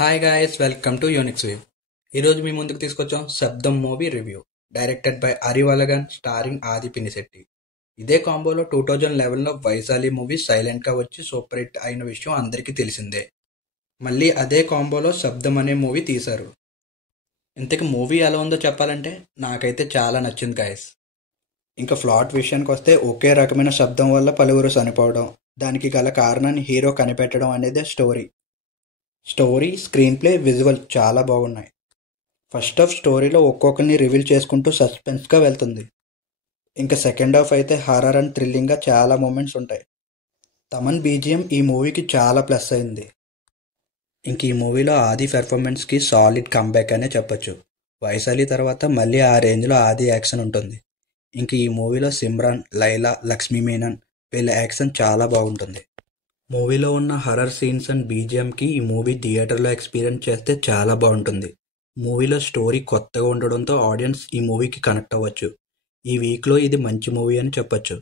Hi guys, welcome to Unix Wave. ఈరోజు మీ ముందుకు తీసుకొచ్చాం Sabdham movie review, directed by Arivazhagan, starring Aadhi Pinisetty. ఇదే కాంబోలో 2011లో వైశాలి మూవీ సైలెంట్గా వచ్చి సూపర్ హిట్ అయిన విషయం అందరికీ తెలిసిందే. మళ్ళీ అదే కాంబోలో శబ్దం అనే మూవీ తీశారు. ఇంతకీ మూవీ ఎలా ఉందో చెప్పాలంటే నాకైతే చాలా నచ్చింది గాయస్. ఇంకా ప్లాట్ విషయానికి వస్తే ఒకే రకమైన శబ్దం వల్ల పలువురు చనిపోవడం, దానికి గల కారణాన్ని హీరో కనిపెట్టడం అనేదే స్టోరీ, స్క్రీన్ ప్లే, విజువల్ చాలా బాగున్నాయి. ఫస్ట్ హాఫ్ స్టోరీలో ఒక్కొక్కరిని రివీల్ చేసుకుంటూ సస్పెన్స్గా వెళ్తుంది. ఇంకా సెకండ్ హాఫ్ అయితే హారర్ అండ్ థ్రిల్లింగ్గా చాలా మూమెంట్స్ ఉంటాయి. తమన్ బీజిఎం ఈ మూవీకి చాలా ప్లస్ అయింది. ఇంక ఈ మూవీలో ఆది పెర్ఫార్మెన్స్కి సాలిడ్ కంబ్యాక్ అనే చెప్పొచ్చు. వైశాలి తర్వాత మళ్ళీ ఆ రేంజ్లో ఆది యాక్షన్ ఉంటుంది. ఇంక ఈ మూవీలో సిమ్రాన్, లైలా, లక్ష్మీ మీనన్ వీళ్ళ యాక్షన్ చాలా బాగుంటుంది. మూవీలో ఉన్న హర్రర్ సీన్స్ అండ్ బీజిఎంకి ఈ మూవీ థియేటర్లో ఎక్స్పీరియన్స్ చేస్తే చాలా బాగుంటుంది. మూవీలో స్టోరీ కొత్తగా ఉండడంతో ఆడియన్స్ ఈ మూవీకి కనెక్ట్ అవ్వచ్చు. ఈ వీక్లో ఇది మంచి మూవీ అని చెప్పొచ్చు.